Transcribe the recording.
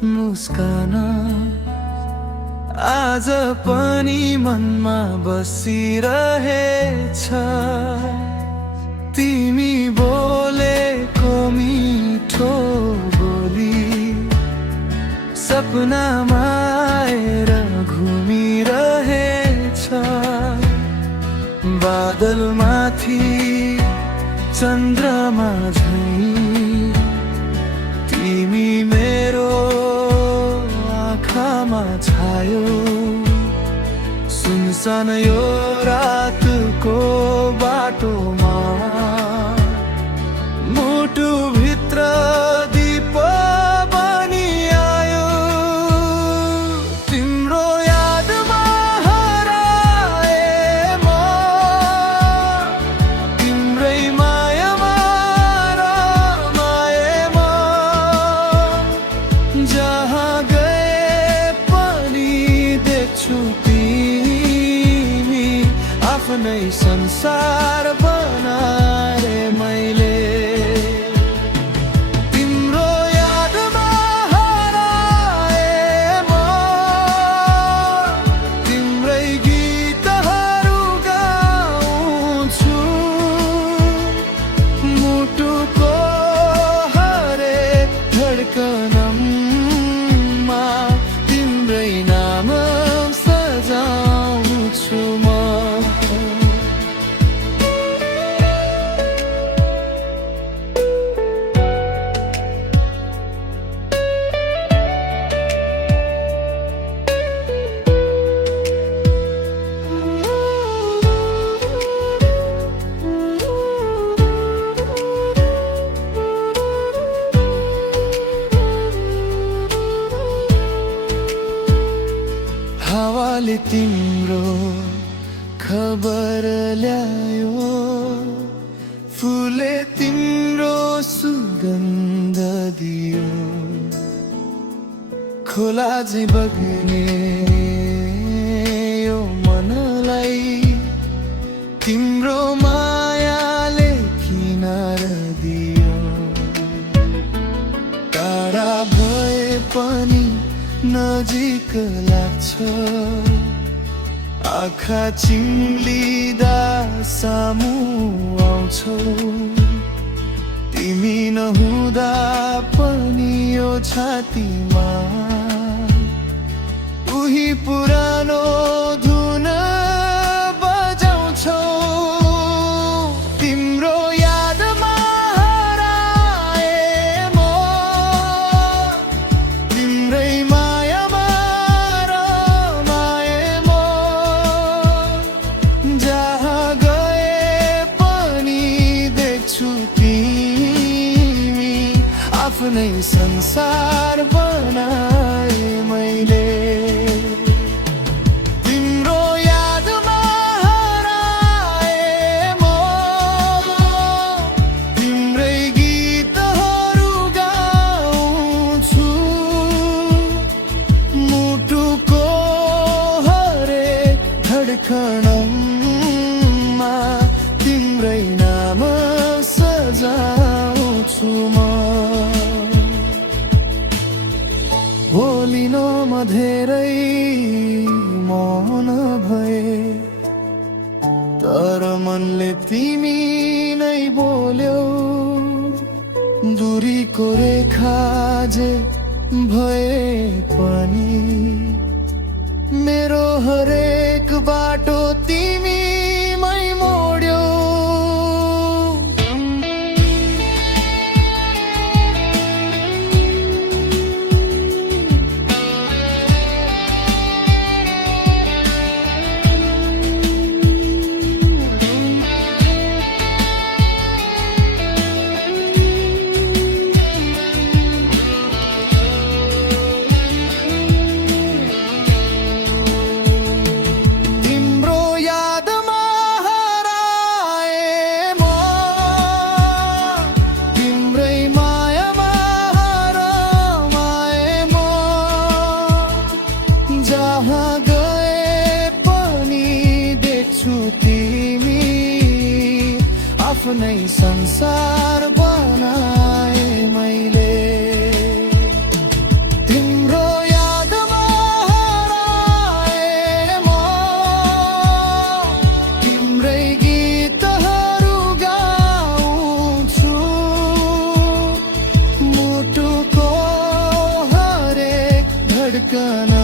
मुस्कान आज पनि मनमा बसिरहेछ। तिमी बोलेको मिठो बोली सपनामा आएर घुमिरहेछ। बादलमाथि चन्द्रमा झैं तिमी मेरो आँखामा छायो। सुनसान यो रातको बाटोमा मुटुभित्र दीप बनि आयो। तिम्रो यादमा हराए म, तिम्रै मायामा रमाए म। जहाँ गए पनि देख्छु तिमी आफ्नै संसार बनाए मैले। तिम्रो यादमा हराए म, तिम्रै गीतहरू गाउँछु। मुटुको हरेक धड्कनमा तिम्रै नाम सजाउँछु म। हावाले तिम्रो खबर ल्यायो, फुले तिम्रो सुगन्ध दियो। खोला झैं बग्ने यो मनलाई तिम्रो मायाले किनार दियो। टाढा भए पनि नजिक लाग्छ, आँखा चिम्लिँदा सामु आउँछौ। तिमी नहुँदा पनि यो छातीमा उही पुरानो धुन बजाउँछौ। तिम्रो यादमा हराए म, तिम्रै मायामा रमाए म। जहाँ गए पनि देख्छु तिमी आफ्नै संसार बनाए मैले। तिम्रो यादमा हराए म, तिम्रै गीतहरू गाउँछु। मुटुको हरेक धड्कनमा तिम्रै नाम सजाउँछु म। बोलिनमा धेरै मौन भए, तर मनले तिमी नै बोल्यौ। दूरीको रेखा जे भए पनि मेरो हरेक बाटो तिमीमै मोड्यौ। आफ्नै संसार बनाए मैले। ठिकाना